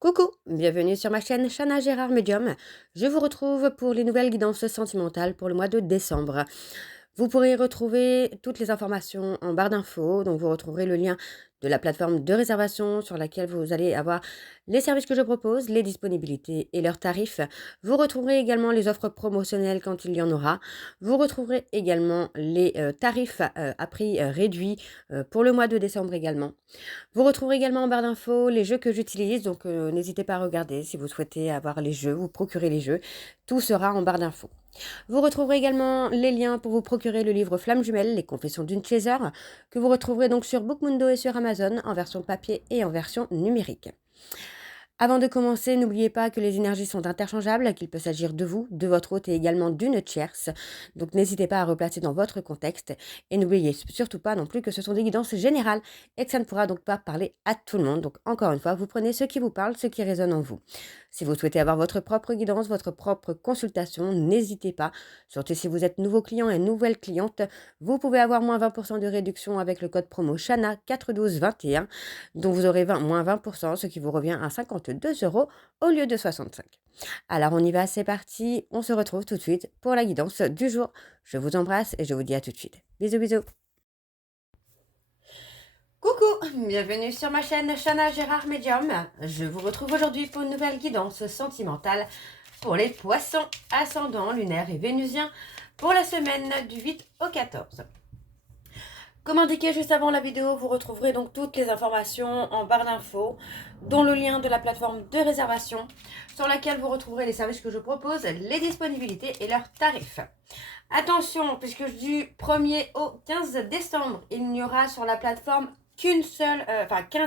Coucou, bienvenue sur ma chaîne Chana Gérard Medium. Je vous retrouve pour les nouvelles guidances sentimentales pour le mois de décembre. Vous pourrez retrouver toutes les informations en barre d'infos, donc vous retrouverez le lien de la plateforme de réservation sur laquelle vous allez avoir les services que je propose, les disponibilités et leurs tarifs. Vous retrouverez également les offres promotionnelles quand il y en aura. Vous retrouverez également les tarifs à prix réduit pour le mois de décembre également. Vous retrouverez également en barre d'infos les jeux que j'utilise, donc n'hésitez pas à regarder si vous souhaitez avoir les jeux, vous procurer les jeux. Tout sera en barre d'infos. Vous retrouverez également les liens pour vous procurer le livre Flamme Jumelle, les confessions d'une chaser, que vous retrouverez donc sur Bookmundo et sur Amazon en version papier et en version numérique. Avant de commencer, n'oubliez pas que les énergies sont interchangeables, qu'il peut s'agir de vous, de votre hôte et également d'une tierce. Donc n'hésitez pas à replacer dans votre contexte et n'oubliez surtout pas non plus que ce sont des guidances générales et que ça ne pourra donc pas parler à tout le monde. Donc encore une fois, vous prenez ce qui vous parle, ce qui résonne en vous. Si vous souhaitez avoir votre propre guidance, votre propre consultation, n'hésitez pas. Surtout si vous êtes nouveau client et nouvelle cliente, vous pouvez avoir moins 20% de réduction avec le code promo Chana 41221, dont vous aurez moins 20%, ce qui vous revient à 52 euros au lieu de 65. Alors on y va, c'est parti, on se retrouve tout de suite pour la guidance du jour. Je vous embrasse et je vous dis à tout de suite. Bisous bisous. Coucou, bienvenue sur ma chaîne Chana Gérard Medium. Je vous retrouve aujourd'hui pour une nouvelle guidance sentimentale pour les poissons ascendants, lunaires et vénusiens pour la semaine du 8 au 14. Comme indiqué juste avant la vidéo, vous retrouverez donc toutes les informations en barre d'infos, dont le lien de la plateforme de réservation sur laquelle vous retrouverez les services que je propose, les disponibilités et leurs tarifs. Attention, puisque du 1er au 15 décembre, il n'y aura sur la plateforme qu'un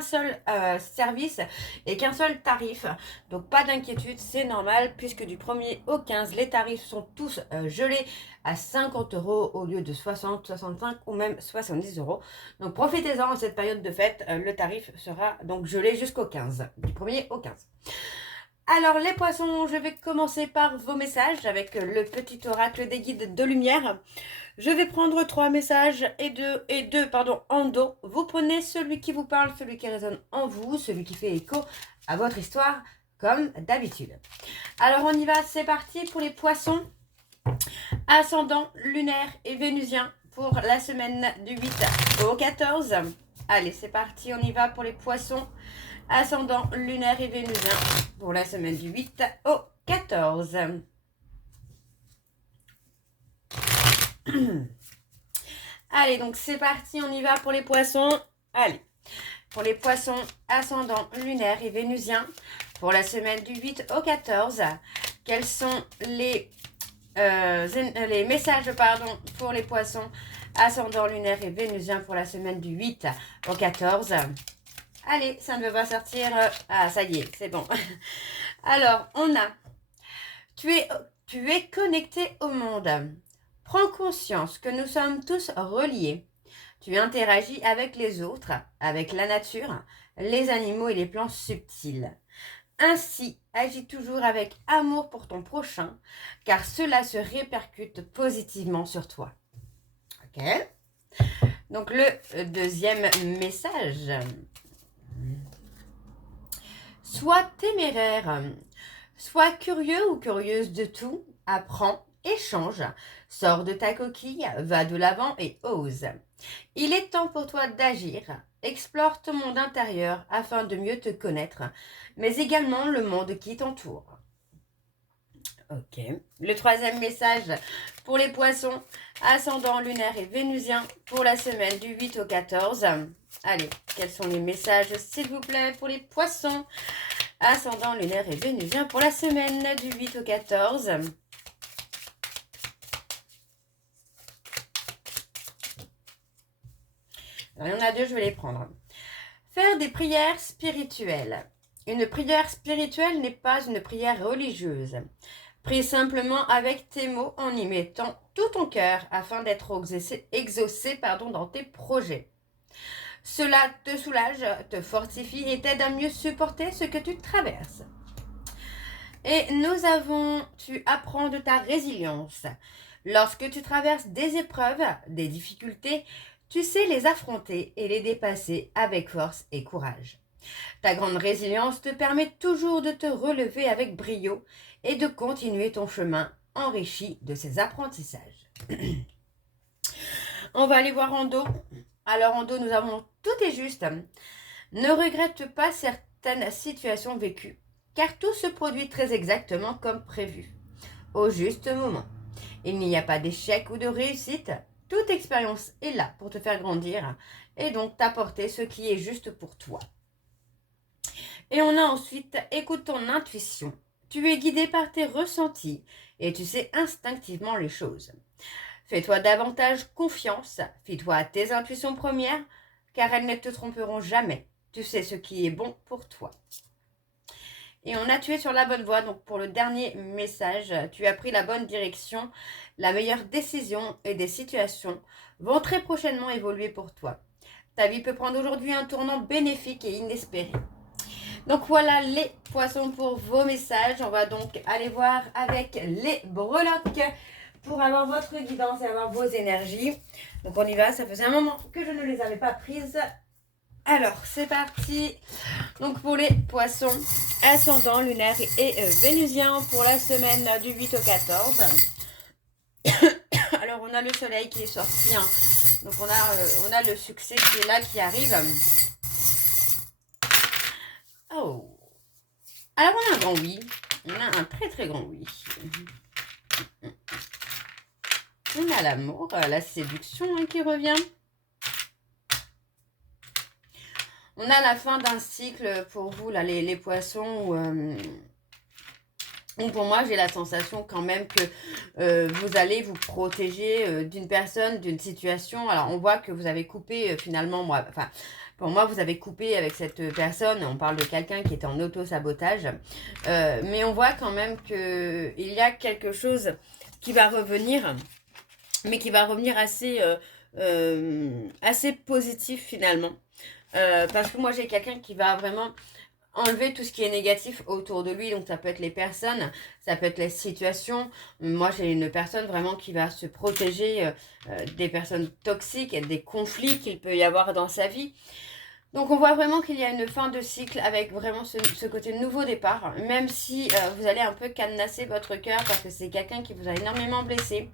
seul service et qu'un seul tarif. Donc pas d'inquiétude, c'est normal, puisque du 1er au 15, les tarifs sont tous gelés à 50 euros au lieu de 60, 65 ou même 70 euros. Donc profitez-en en cette période de fête, le tarif sera donc gelé jusqu'au 15, du 1er au 15. Alors les poissons, je vais commencer par vos messages avec le petit oracle des guides de lumière. Je vais prendre 3 messages et deux en dos. Vous prenez celui qui vous parle, celui qui résonne en vous, celui qui fait écho à votre histoire, comme d'habitude. Alors on y va, c'est parti pour les poissons. Ascendant, lunaire et vénusien pour la semaine du 8 au 14. Allez, c'est parti, on y va pour les poissons. Ascendant, lunaire et vénusien pour la semaine du 8 au 14. Allez, donc c'est parti, on y va pour les poissons. Allez, pour les poissons ascendant, lunaire et vénusien pour la semaine du 8 au 14. Quels sont les messages pour les poissons ascendant, lunaire et vénusien pour la semaine du 8 au 14? Allez, ça ne veut pas sortir. Ah, ça y est, c'est bon. Alors, on a tu es connecté au monde. Prends conscience que nous sommes tous reliés. Tu interagis avec les autres, avec la nature, les animaux et les plans subtils. Ainsi, agis toujours avec amour pour ton prochain, car cela se répercute positivement sur toi. Ok? Donc le deuxième message. Sois téméraire. Sois curieux ou curieuse de tout. Apprends, échange. Sors de ta coquille, va de l'avant et ose. Il est temps pour toi d'agir. Explore ton monde intérieur afin de mieux te connaître, mais également le monde qui t'entoure. Ok. Le troisième message pour les poissons, ascendant, lunaire et vénusien pour la semaine du 8 au 14. Allez, quels sont les messages, s'il vous plaît, pour les poissons, ascendant, lunaire et vénusien pour la semaine du 8 au 14. Alors, il y en a deux, je vais les prendre. Faire des prières spirituelles. Une prière spirituelle n'est pas une prière religieuse. Prie simplement avec tes mots en y mettant tout ton cœur afin d'être exaucé dans tes projets. Cela te soulage, te fortifie et t'aide à mieux supporter ce que tu traverses. Et tu apprends de ta résilience. Lorsque tu traverses des épreuves, des difficultés, tu sais les affronter et les dépasser avec force et courage. Ta grande résilience te permet toujours de te relever avec brio et de continuer ton chemin enrichi de ces apprentissages. On va aller voir en dos. Alors en dos, nous avons tout est juste. Ne regrette pas certaines situations vécues, car tout se produit très exactement comme prévu, au juste moment. Il n'y a pas d'échec ou de réussite. Toute expérience est là pour te faire grandir et donc t'apporter ce qui est juste pour toi. Et on a ensuite, écoute ton intuition. Tu es guidé par tes ressentis et tu sais instinctivement les choses. Fais-toi davantage confiance, fie-toi à tes intuitions premières, car elles ne te tromperont jamais. Tu sais ce qui est bon pour toi. Et on a tué sur la bonne voie, donc pour le dernier message, tu as pris la bonne direction. La meilleure décision et des situations vont très prochainement évoluer pour toi. Ta vie peut prendre aujourd'hui un tournant bénéfique et inespéré. Donc voilà les poissons pour vos messages. On va donc aller voir avec les breloques pour avoir votre guidance et avoir vos énergies. Donc on y va, ça faisait un moment que je ne les avais pas prises. Alors c'est parti. Donc pour les poissons, ascendant, lunaire et vénusien pour la semaine du 8 au 14. Alors on a le soleil qui est sorti. Hein. Donc on a le succès qui est là, qui arrive. Oh. Alors on a un grand oui. On a un très très grand oui. On a l'amour, la séduction hein, qui revient. On a la fin d'un cycle pour vous, là, les poissons, où pour moi, j'ai la sensation quand même que vous allez vous protéger d'une personne, d'une situation. Alors, on voit que vous avez coupé finalement, pour moi, vous avez coupé avec cette personne. On parle de quelqu'un qui est en auto-sabotage. Mais on voit quand même qu'il y a quelque chose qui va revenir, mais qui va revenir assez positif finalement. Parce que moi j'ai quelqu'un qui va vraiment enlever tout ce qui est négatif autour de lui, donc ça peut être les personnes, ça peut être les situations. Moi j'ai une personne vraiment qui va se protéger des personnes toxiques et des conflits qu'il peut y avoir dans sa vie. Donc on voit vraiment qu'il y a une fin de cycle avec vraiment ce côté nouveau départ, même si vous allez un peu cadenasser votre cœur parce que c'est quelqu'un qui vous a énormément blessé.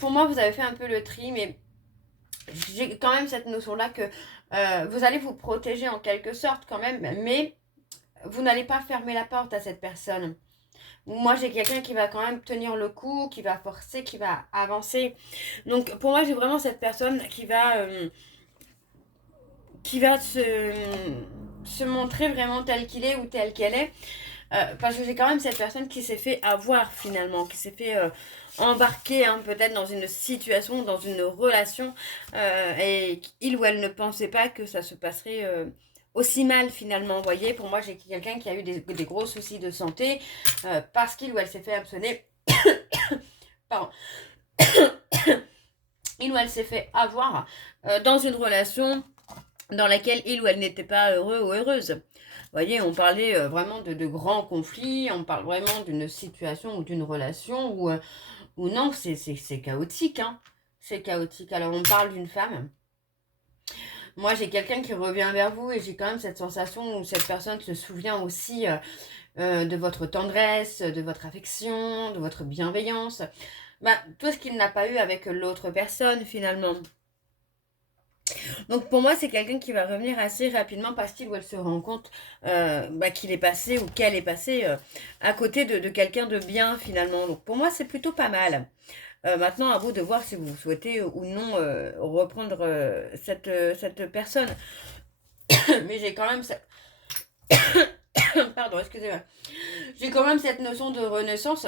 Pour moi vous avez fait un peu le tri, mais j'ai quand même cette notion-là que vous allez vous protéger en quelque sorte quand même, mais vous n'allez pas fermer la porte à cette personne. Moi, j'ai quelqu'un qui va quand même tenir le coup, qui va forcer, qui va avancer. Donc, pour moi, j'ai vraiment cette personne qui va se montrer vraiment tel qu'il est ou telle qu'elle est. Parce que j'ai quand même cette personne qui s'est fait avoir finalement, qui s'est fait embarquer hein, peut-être dans une situation, dans une relation, et il ou elle ne pensait pas que ça se passerait aussi mal finalement. Vous voyez, pour moi j'ai quelqu'un qui a eu des gros soucis de santé parce qu'il ou elle s'est fait hameçonner. Pardon. Il ou elle s'est fait avoir dans une relation dans laquelle il ou elle n'était pas heureux ou heureuse. Vous voyez, on parlait vraiment de grands conflits, on parle vraiment d'une situation ou d'une relation où non, c'est chaotique. Hein. C'est chaotique. Alors, on parle d'une femme. Moi, j'ai quelqu'un qui revient vers vous et j'ai quand même cette sensation où cette personne se souvient aussi de votre tendresse, de votre affection, de votre bienveillance. Tout ce qu'il n'a pas eu avec l'autre personne, finalement. Donc pour moi, c'est quelqu'un qui va revenir assez rapidement parce qu'il ou elle se rend compte qu'il est passé ou qu'elle est passée à côté de quelqu'un de bien finalement. Donc pour moi, c'est plutôt pas mal. Maintenant, à vous de voir si vous souhaitez ou non reprendre cette personne. Mais j'ai quand même cette... Pardon, excusez-moi. J'ai quand même cette notion de renaissance.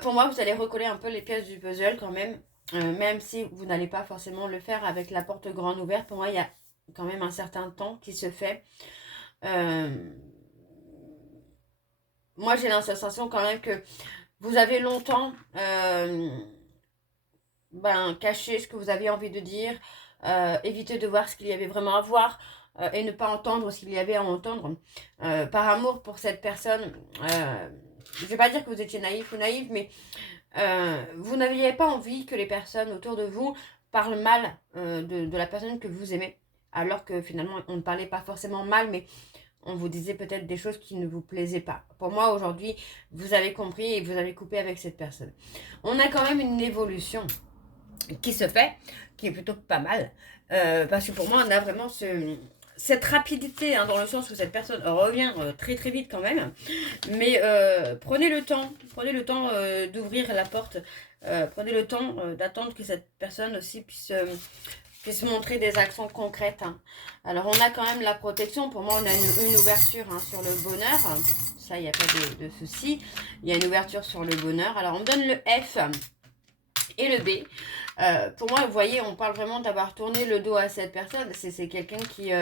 Pour moi, vous allez recoller un peu les pièces du puzzle quand même. Même si vous n'allez pas forcément le faire avec la porte grande ouverte, pour moi, il y a quand même un certain temps qui se fait. Moi, j'ai la sensation quand même que vous avez longtemps caché ce que vous aviez envie de dire, éviter de voir ce qu'il y avait vraiment à voir et ne pas entendre ce qu'il y avait à entendre. Par amour pour cette personne, je ne vais pas dire que vous étiez naïf ou naïve, mais vous n'aviez pas envie que les personnes autour de vous parlent mal de la personne que vous aimez. alors que finalement on ne parlait pas forcément mal, mais on vous disait peut-être des choses qui ne vous plaisaient pas. Pour moi, aujourd'hui, vous avez compris et vous avez coupé avec cette personne. On a quand même une évolution qui se fait, qui est plutôt pas mal. Parce que pour moi, on a vraiment cette rapidité, hein, dans le sens où cette personne revient très très vite quand même. Mais prenez le temps d'ouvrir la porte. Prenez le temps d'attendre que cette personne aussi puisse montrer des actions concrètes, hein. Alors, on a quand même la protection. Pour moi, on a une ouverture, hein, sur le bonheur. Ça, il n'y a pas de souci. Il y a une ouverture sur le bonheur. Alors, on me donne le F et le B. Pour moi, vous voyez, on parle vraiment d'avoir tourné le dos à cette personne. C'est quelqu'un qui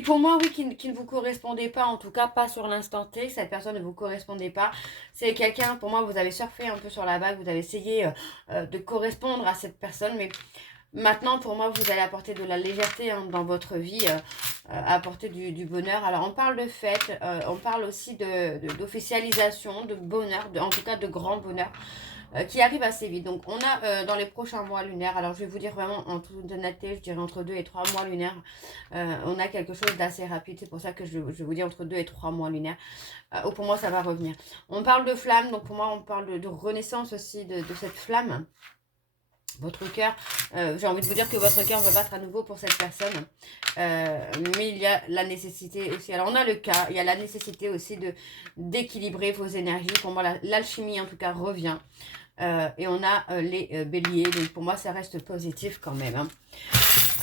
pour moi, oui, qui ne vous correspondait pas, en tout cas pas sur l'instant T, cette personne ne vous correspondait pas. C'est quelqu'un, pour moi, vous avez surfé un peu sur la vague, vous avez essayé de correspondre à cette personne, mais maintenant, pour moi, vous allez apporter de la légèreté, hein, dans votre vie, apporter du bonheur. Alors, on parle de fête, on parle aussi d'officialisation, de bonheur, en tout cas de grand bonheur, qui arrive assez vite. Donc, on a dans les prochains mois lunaires, alors je vais vous dire vraiment en toute honnêteté, je dirais entre 2 et 3 mois lunaires, on a quelque chose d'assez rapide. C'est pour ça que je vais vous dire entre 2 et 3 mois lunaires, où pour moi, ça va revenir. On parle de flamme, donc pour moi, on parle de renaissance aussi de cette flamme. Votre cœur, j'ai envie de vous dire que votre cœur va battre à nouveau pour cette personne. Mais il y a la nécessité aussi. Alors, on a le cas, il y a la nécessité aussi d'équilibrer vos énergies. Pour moi, l'alchimie, en tout cas, revient. Et on a les béliers. Donc, pour moi, ça reste positif quand même, hein.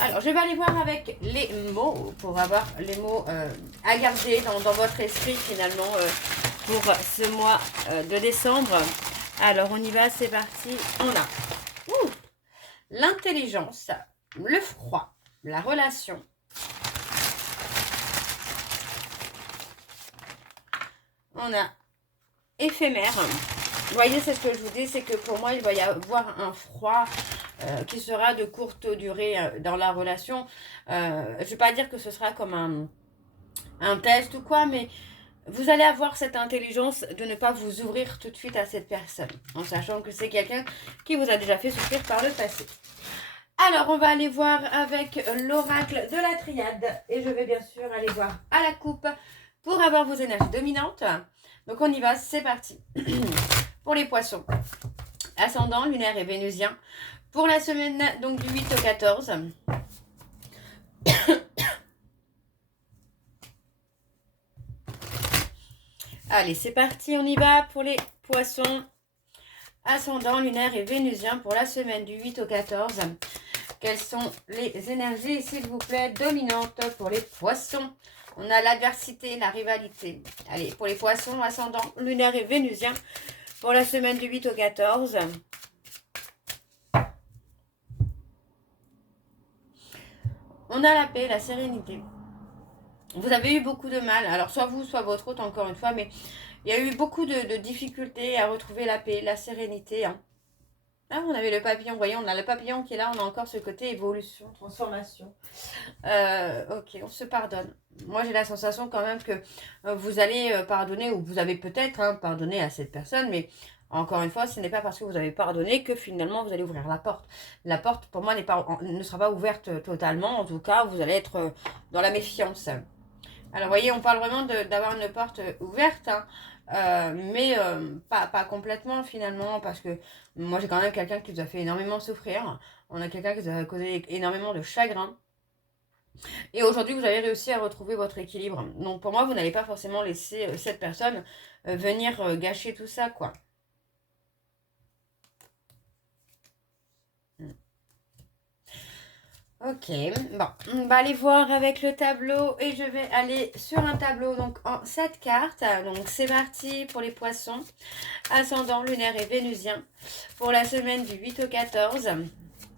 Alors, je vais aller voir avec les mots, pour avoir les mots à garder dans votre esprit, finalement, pour ce mois de décembre. Alors, on y va, c'est parti. On a l'intelligence, le froid, la relation, on a éphémère. Vous voyez, c'est ce que je vous dis, c'est que pour moi, il va y avoir un froid qui sera de courte durée dans la relation. Je ne vais pas dire que ce sera comme un test ou quoi, mais vous allez avoir cette intelligence de ne pas vous ouvrir tout de suite à cette personne, en sachant que c'est quelqu'un qui vous a déjà fait souffrir par le passé. Alors, on va aller voir avec l'oracle de la triade. Et je vais bien sûr aller voir à la coupe pour avoir vos énergies dominantes. Donc, on y va, c'est parti. Pour les poissons, ascendant, lunaire et vénusien. Pour la semaine donc du 8 au 14. Allez, c'est parti, on y va pour les poissons, ascendant, lunaire et vénusien pour la semaine du 8 au 14. Quelles sont les énergies, s'il vous plaît, dominantes pour les poissons? On a l'adversité, la rivalité. Allez, pour les poissons, ascendant, lunaire et vénusien, pour la semaine du 8 au 14. On a la paix, la sérénité. Vous avez eu beaucoup de mal, alors soit vous, soit votre hôte, encore une fois, mais il y a eu beaucoup de difficultés à retrouver la paix, la sérénité, hein. Ah, on avait le papillon, vous voyez, on a le papillon qui est là, on a encore ce côté évolution, transformation. Ok, on se pardonne. Moi, j'ai la sensation quand même que vous allez pardonner, ou vous avez peut-être pardonné à cette personne, mais encore une fois, ce n'est pas parce que vous avez pardonné que finalement vous allez ouvrir la porte. La porte, pour moi, ne sera pas ouverte totalement. En tout cas, vous allez être dans la méfiance. Alors, vous voyez, on parle vraiment d'avoir une porte ouverte, hein. Mais pas complètement finalement, parce que moi j'ai quand même quelqu'un qui vous a fait énormément souffrir. On a quelqu'un qui vous a causé énormément de chagrin. Et aujourd'hui, vous avez réussi à retrouver votre équilibre. Donc pour moi, vous n'allez pas forcément laisser cette personne venir gâcher tout ça, quoi. Ok, bon, on va aller voir avec le tableau et je vais aller sur un tableau donc en 7 cartes. Donc c'est parti pour les poissons, ascendant, lunaire et vénusien pour la semaine du 8 au 14.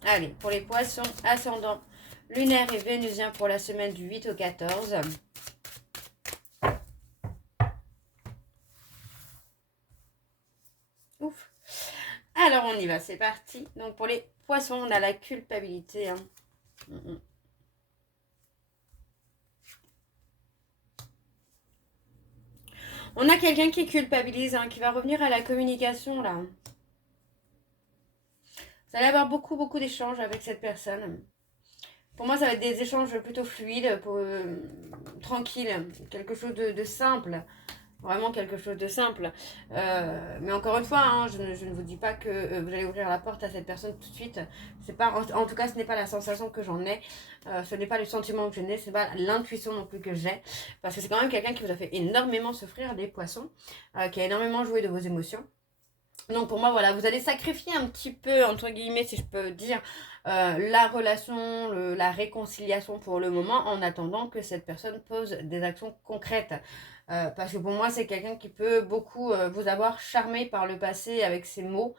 Allez, pour les poissons, ascendant, lunaire et vénusien pour la semaine du 8 au 14. Ouf. Alors on y va, c'est parti. Donc pour les poissons, on a la culpabilité, hein. On a quelqu'un qui culpabilise, hein, qui va revenir à la communication, là. Vous allez avoir beaucoup d'échanges avec cette personne. Pour moi, ça va être des échanges plutôt fluides, tranquilles, quelque chose de simple. Vraiment quelque chose de simple. Mais encore une fois, hein, je ne vous dis pas que vous allez ouvrir la porte à cette personne tout de suite. C'est pas, en tout cas, ce n'est pas la sensation que j'en ai. Ce n'est pas le sentiment que je n'ai. Ce n'est pas l'intuition non plus que j'ai. Parce que c'est quand même quelqu'un qui vous a fait énormément souffrir, des poissons. Qui a énormément joué de vos émotions. Donc pour moi, voilà, vous allez sacrifier un petit peu, entre guillemets, si je peux dire, la relation, la réconciliation pour le moment, en attendant que cette personne pose des actions concrètes. Parce que pour moi, c'est quelqu'un qui peut beaucoup vous avoir charmé par le passé avec ses mots,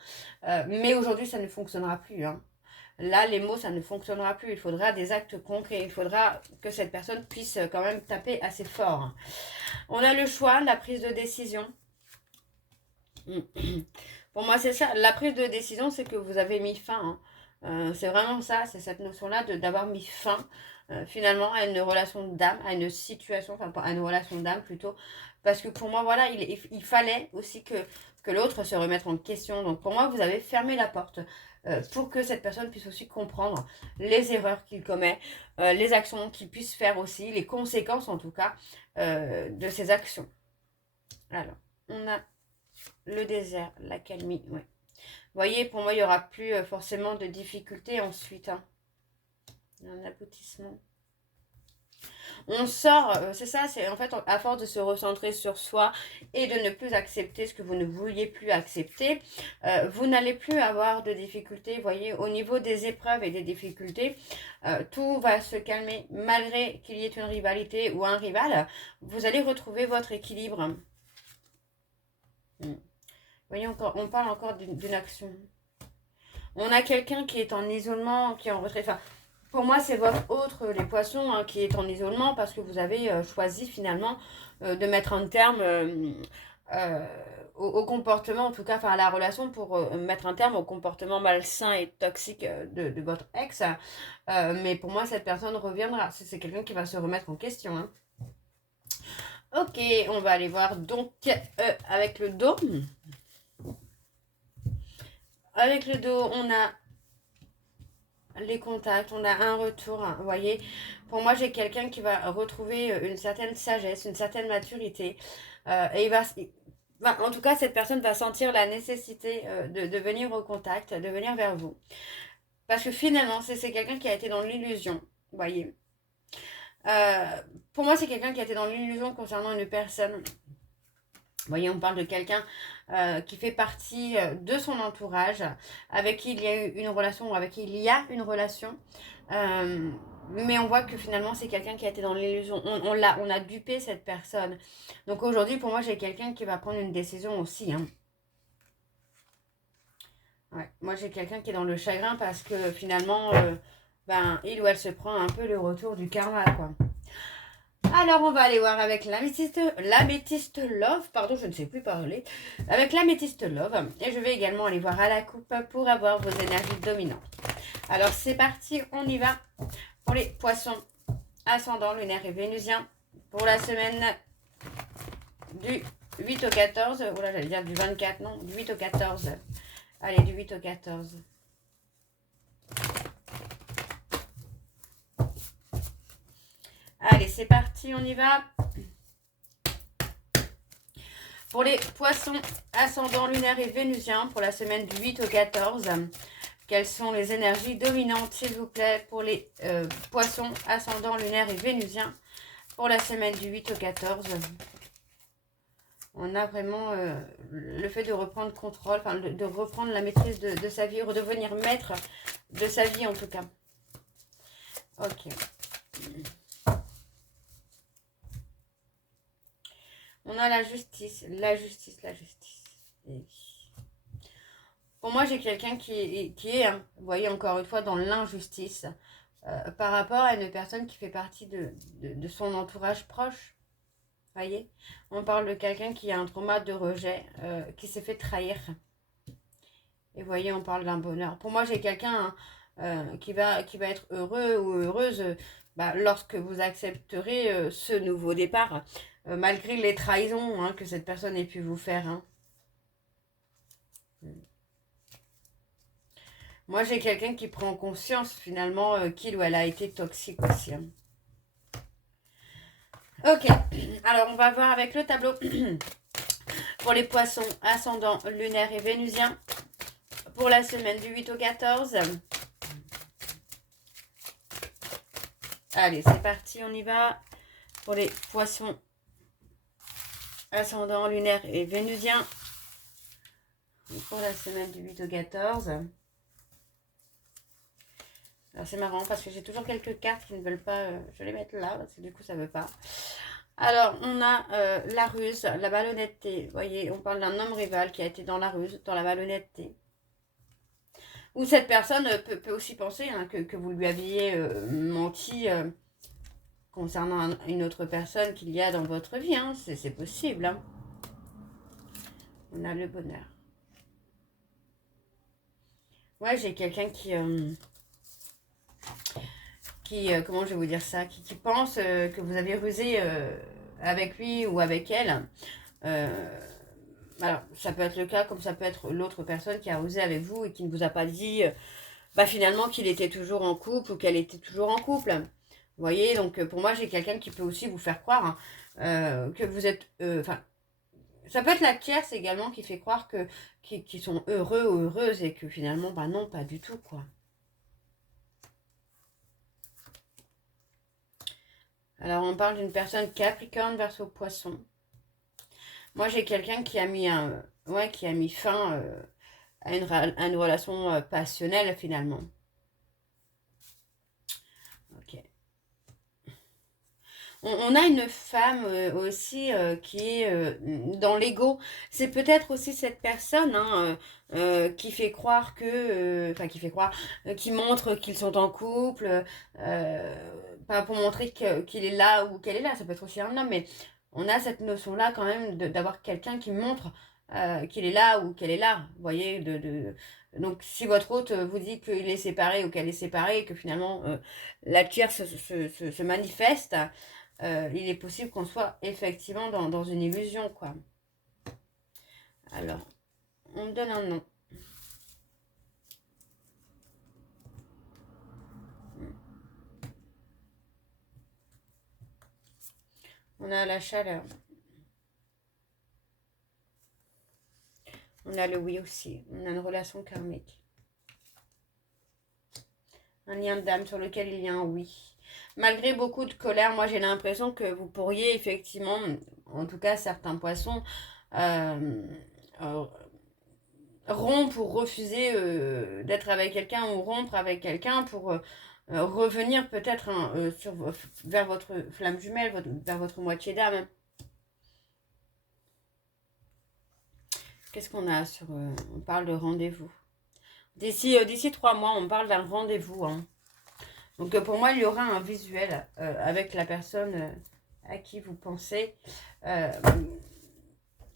mais aujourd'hui, ça ne fonctionnera plus. Hein. Là, les mots, ça ne fonctionnera plus. Il faudra des actes concrets. Il faudra que cette personne puisse quand même taper assez fort. On a le choix, la prise de décision. Pour moi, c'est ça. La prise de décision, c'est que vous avez mis fin. Hein. C'est vraiment ça. C'est cette notion-là d'avoir mis fin, finalement, à une relation d'âme, à une situation, enfin, à une relation d'âme plutôt. Parce que pour moi, voilà, il fallait aussi que l'autre se remette en question. Donc, pour moi, vous avez fermé la porte pour que cette personne puisse aussi comprendre les erreurs qu'il commet, les actions qu'il puisse faire aussi, les conséquences, en tout cas, de ses actions. Alors, on a le désert, l'accalmie, ouais. Vous voyez, pour moi, il n'y aura plus forcément de difficultés ensuite. Hein. Un aboutissement. On sort, c'est ça, c'est en fait à force de se recentrer sur soi et de ne plus accepter ce que vous ne vouliez plus accepter, vous n'allez plus avoir de difficultés. Vous voyez, au niveau des épreuves et des difficultés, tout va se calmer malgré qu'il y ait une rivalité ou un rival. Vous allez retrouver votre équilibre. Vous voyez, on parle encore d'une action. On a quelqu'un qui est en isolement, qui est en retrait. Enfin, pour moi, c'est votre autre, les poissons, hein, qui est en isolement parce que vous avez choisi finalement de mettre un terme au comportement, en tout cas, enfin à la relation pour mettre un terme au comportement malsain et toxique de votre ex. Mais pour moi, cette personne reviendra. C'est quelqu'un qui va se remettre en question. Hein. Ok, on va aller voir donc avec le dos. Avec le dos, on a les contacts, on a un retour, hein, vous voyez. Pour moi, j'ai quelqu'un qui va retrouver une certaine sagesse, une certaine maturité. Et en tout cas, cette personne va sentir la nécessité de venir au contact, de venir vers vous. Parce que finalement, c'est quelqu'un qui a été dans l'illusion, vous voyez. Pour moi, c'est quelqu'un qui a été dans l'illusion concernant une personne. Vous voyez, on parle de quelqu'un qui fait partie de son entourage, avec qui il y a eu une relation, ou avec qui il y a une relation. Mais on voit que finalement, c'est quelqu'un qui a été dans l'illusion. On a dupé cette personne. Donc aujourd'hui, pour moi, j'ai quelqu'un qui va prendre une décision aussi. Hein. Ouais. Moi, j'ai quelqu'un qui est dans le chagrin parce que finalement, il ou elle se prend un peu le retour du karma, quoi. Alors, on va aller voir avec l'améthyste love, pardon, je ne sais plus parler, avec l'améthyste love. Et je vais également aller voir à la coupe pour avoir vos énergies dominantes. Alors, c'est parti, on y va pour les poissons ascendant lunaire et vénusien pour la semaine du 8 au 14. Oula, j'allais dire du 24, non, du 8 au 14. Allez, du 8 au 14. Allez, c'est parti, on y va. Pour les poissons ascendant lunaire et vénusien, pour la semaine du 8 au 14, quelles sont les énergies dominantes, s'il vous plaît, pour les poissons ascendant lunaire et vénusien, pour la semaine du 8 au 14. On a vraiment le fait de reprendre contrôle, enfin de reprendre la maîtrise de sa vie, redevenir maître de sa vie en tout cas. Ok. On a la justice, la justice, la justice. Et pour moi, j'ai quelqu'un qui est, hein, vous voyez, encore une fois, dans l'injustice par rapport à une personne qui fait partie de son entourage proche. Vous voyez, on parle de quelqu'un qui a un trauma de rejet, qui s'est fait trahir. Et vous voyez, on parle d'un bonheur. Pour moi, j'ai quelqu'un qui va être heureux ou heureuse lorsque vous accepterez ce nouveau départ. Malgré les trahisons hein, que cette personne ait pu vous faire. Hein. Moi, j'ai quelqu'un qui prend conscience finalement qu'il ou elle a été toxique aussi, hein. Ok, alors on va voir avec le tableau pour les poissons ascendant lunaire et vénusien pour la semaine du 8 au 14. Allez, c'est parti, on y va. Pour les poissons ascendant lunaire et vénusien pour la semaine du 8 au 14. Alors c'est marrant parce que j'ai toujours quelques cartes qui ne veulent pas, je vais les mettre là parce que du coup ça ne veut pas. Alors on a la ruse, la malhonnêteté. Vous voyez, on parle d'un homme rival qui a été dans la ruse, dans la malhonnêteté. Ou cette personne peut aussi penser hein, que vous lui aviez menti concernant une autre personne qu'il y a dans votre vie. Hein. C'est possible. Hein. On a le bonheur. Ouais, j'ai quelqu'un comment je vais vous dire ça, qui pense que vous avez rusé avec lui ou avec elle. Alors, ça peut être le cas comme ça peut être l'autre personne qui a rusé avec vous et qui ne vous a pas dit finalement qu'il était toujours en couple ou qu'elle était toujours en couple. Vous voyez, donc pour moi, j'ai quelqu'un qui peut aussi vous faire croire que vous êtes... ça peut être la tierce également qui fait croire qu'ils sont heureux ou heureuses et que finalement, non, pas du tout, quoi. Alors, on parle d'une personne Capricorne verso Poisson. Moi, j'ai quelqu'un qui a mis fin à une relation passionnelle, finalement. Ok. On a une femme aussi qui est dans l'ego. C'est peut-être aussi cette personne hein, qui fait croire qui montre qu'ils sont en couple, pas pour montrer qu'il est là ou qu'elle est là. Ça peut être aussi un homme, mais on a cette notion-là quand même d'avoir quelqu'un qui montre qu'il est là ou qu'elle est là. Vous voyez, donc si votre hôte vous dit qu'il est séparé ou qu'elle est séparée, que finalement la tierce se manifeste, il est possible qu'on soit effectivement dans une illusion, quoi. Alors, on me donne un nom. On a la chaleur. On a le oui aussi. On a une relation karmique. Un lien d'âme sur lequel il y a un oui. Malgré beaucoup de colère, moi j'ai l'impression que vous pourriez effectivement, en tout cas certains poissons, rompre ou refuser d'être avec quelqu'un ou rompre avec quelqu'un pour revenir peut-être hein, vers votre flamme jumelle, vers votre moitié d'âme. Qu'est-ce qu'on a sur... on parle de rendez-vous. D'ici 3 mois, on parle d'un rendez-vous. Hein. Donc pour moi, il y aura un visuel avec la personne à qui vous pensez.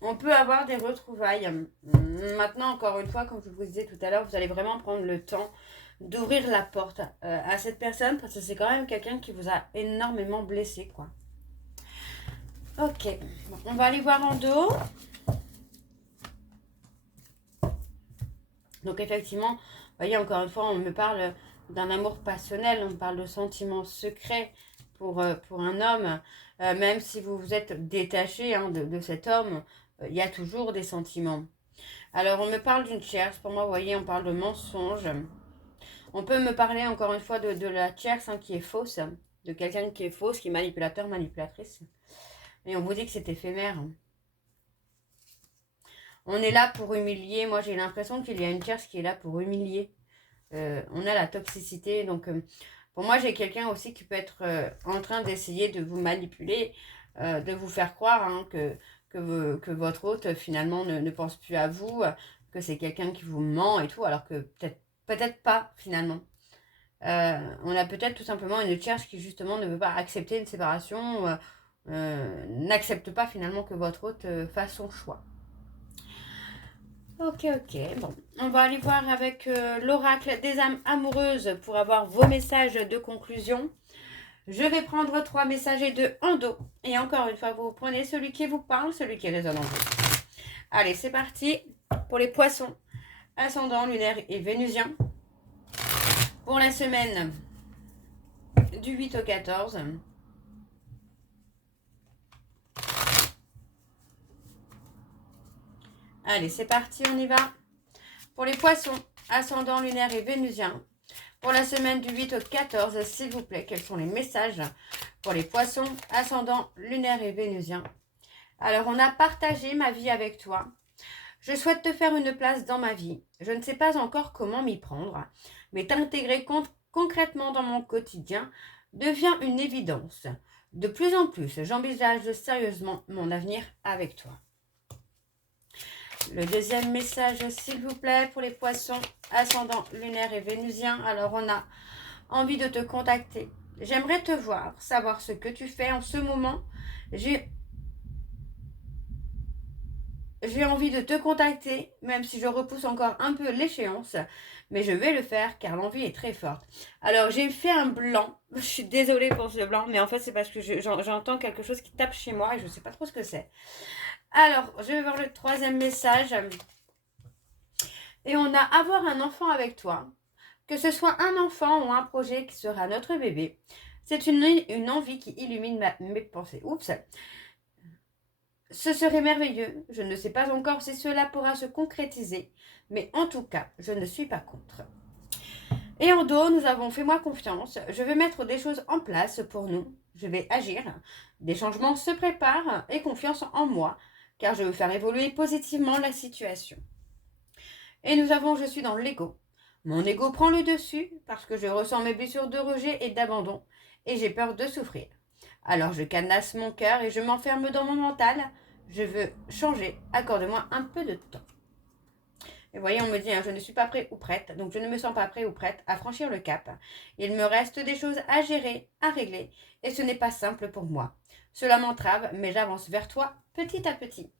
On peut avoir des retrouvailles. Maintenant, encore une fois, comme je vous disais tout à l'heure, vous allez vraiment prendre le temps d'ouvrir la porte à cette personne parce que c'est quand même quelqu'un qui vous a énormément blessé, quoi. Ok, bon, on va aller voir en dos. Donc effectivement, vous voyez, encore une fois, on me parle d'un amour passionnel, on me parle de sentiments secrets pour un homme. Même si vous vous êtes détaché hein, de cet homme, il y a toujours des sentiments. Alors, on me parle d'une tierce. Pour moi, vous voyez, on parle de mensonge. On peut me parler, encore une fois, de la tierce hein, qui est fausse. De quelqu'un qui est fausse, qui est manipulateur, manipulatrice. Et on vous dit que c'est éphémère. On est là pour humilier. Moi, j'ai l'impression qu'il y a une tierce qui est là pour humilier. On a la toxicité. Donc, pour moi, j'ai quelqu'un aussi qui peut être en train d'essayer de vous manipuler, de vous faire croire hein, que votre hôte, finalement, ne pense plus à vous, que c'est quelqu'un qui vous ment et tout, alors que peut-être pas, finalement. On a peut-être tout simplement une tierce qui, justement, ne veut pas accepter une séparation, n'accepte pas, finalement, que votre hôte fasse son choix. Ok, bon. On va aller voir avec l'oracle des âmes amoureuses pour avoir vos messages de conclusion. Je vais prendre 3 messagers de Ando. Et encore une fois, vous prenez celui qui vous parle, celui qui résonne en vous. Allez, c'est parti pour les poissons, ascendant, lunaire et vénusien. pour la semaine du 8 au 14. Allez, c'est parti, on y va. Pour les poissons, ascendant lunaire et vénusien, pour la semaine du 8 au 14, s'il vous plaît, quels sont les messages pour les poissons, ascendant lunaire et vénusien? Alors, on a partagé ma vie avec toi. Je souhaite te faire une place dans ma vie. Je ne sais pas encore comment m'y prendre, mais t'intégrer concrètement dans mon quotidien devient une évidence. De plus en plus, j'envisage sérieusement mon avenir avec toi. Le deuxième message, s'il vous plaît, pour les poissons, ascendant lunaire et vénusien. Alors, on a envie de te contacter. J'aimerais te voir, savoir ce que tu fais en ce moment. J'ai envie de te contacter, même si je repousse encore un peu l'échéance, mais je vais le faire car l'envie est très forte. Alors, j'ai fait un blanc. Je suis désolée pour ce blanc, mais en fait, c'est parce que j'entends quelque chose qui tape chez moi et je ne sais pas trop ce que c'est. Alors, je vais voir le troisième message. Et on a avoir un enfant avec toi. Que ce soit un enfant ou un projet qui sera notre bébé. C'est une envie qui illumine mes pensées. Oups. Ce serait merveilleux. Je ne sais pas encore si cela pourra se concrétiser. Mais en tout cas, je ne suis pas contre. Et en dos, nous avons Fais-moi confiance. Je vais mettre des choses en place pour nous. Je vais agir. Des changements se préparent et confiance en moi, car je veux faire évoluer positivement la situation. Et nous avons Je suis dans l'ego. Mon ego prend le dessus parce que je ressens mes blessures de rejet et d'abandon et j'ai peur de souffrir. Alors je cadenasse mon cœur et je m'enferme dans mon mental. Je veux changer. Accorde-moi un peu de temps. Et vous voyez, on me dit, je ne suis pas prêt ou prête, donc je ne me sens pas prêt ou prête à franchir le cap. Il me reste des choses à gérer, à régler, et ce n'est pas simple pour moi. Cela m'entrave, mais j'avance vers toi petit à petit.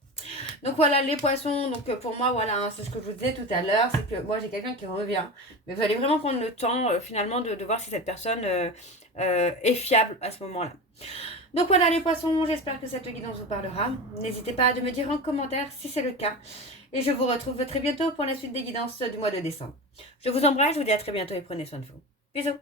Donc voilà les poissons, donc pour moi voilà, c'est ce que je vous disais tout à l'heure, c'est que moi j'ai quelqu'un qui revient, mais vous allez vraiment prendre le temps finalement de voir si cette personne est fiable à ce moment-là. Donc voilà les poissons, j'espère que cette guidance vous parlera. N'hésitez pas à me dire en commentaire si c'est le cas. Et je vous retrouve très bientôt pour la suite des guidances du mois de décembre. Je vous embrasse, je vous dis à très bientôt et prenez soin de vous. Bisous.